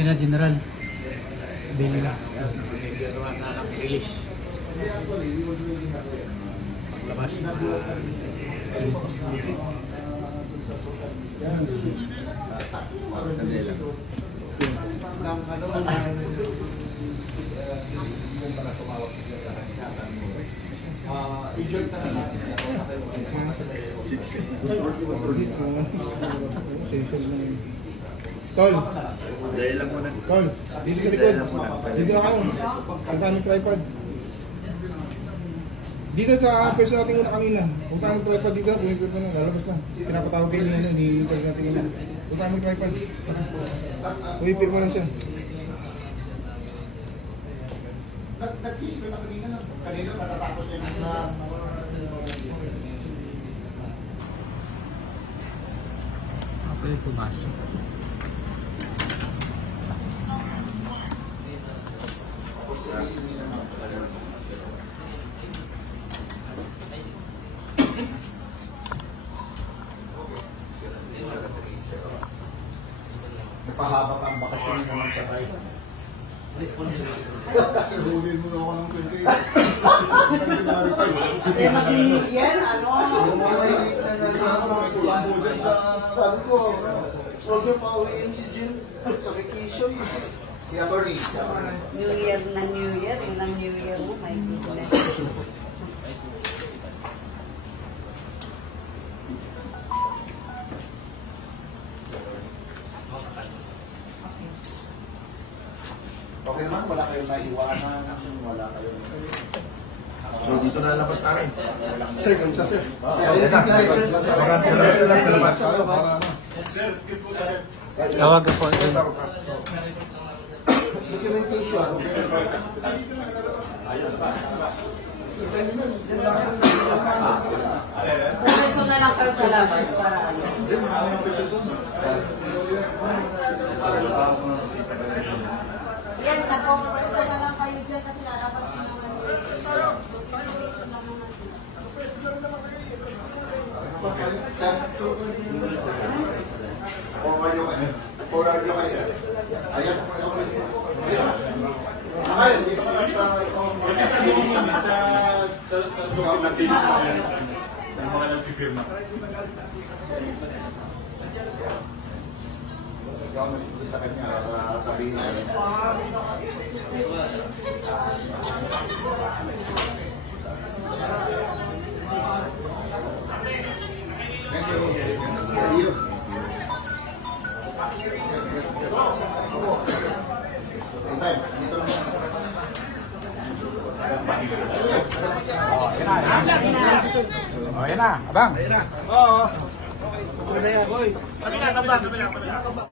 okay na, General. Bili na. Binuwan na ng release. Paglabas na. Enjoy ka na natin. Tol, Dahil lang muna. Tol, dito sa likod. Dito na kayo. Ang daming tripod. Dito sa pwesto natin muna kanina. Kung tayo mag-tripod dito, pumipir ko na, lalabas na. Pinapatawag kayo ni interview natin kanina. Kung tayo mag-tripod, pumipir mo lang siya. Nag-kiss ko na kanina. Kanina natatapos niya na Okay, pumasok. pahaba pa ang bakasyon naman sa tayo. Sabuhin mo ako ng 20. Kasi mag-New Year, ano? Sabi ko, huwag yung pauwiin si Jill sa vacation. Si Atty. New Year na New Year, yung ng New Year mo, may goodness. Okay naman, wala kayong naiwanan, wala kayong... So dito na labas sa akin. Sir, kamusta sir? Yan na. Maraming salamat sa labas. Tawag po. Documentation. Pwesto na lang kayo sa labas para ano. Hindi, maraming pwede doon. Yan, napapapwesto na lang kayo dyan kasi lalabas na naman yun. Sir, forward nyo kayo. Forward nyo kayo, sir. Ayan, Akay, dito ka lang ikaw nag-release na yan sa kanya. Ang mga nagsipirma. Ikaw nag-release sa kanya, sabihin na yan. Thank you. Time, dito lang. Oh, yan na. Abang. Kami na, boy. Kami na.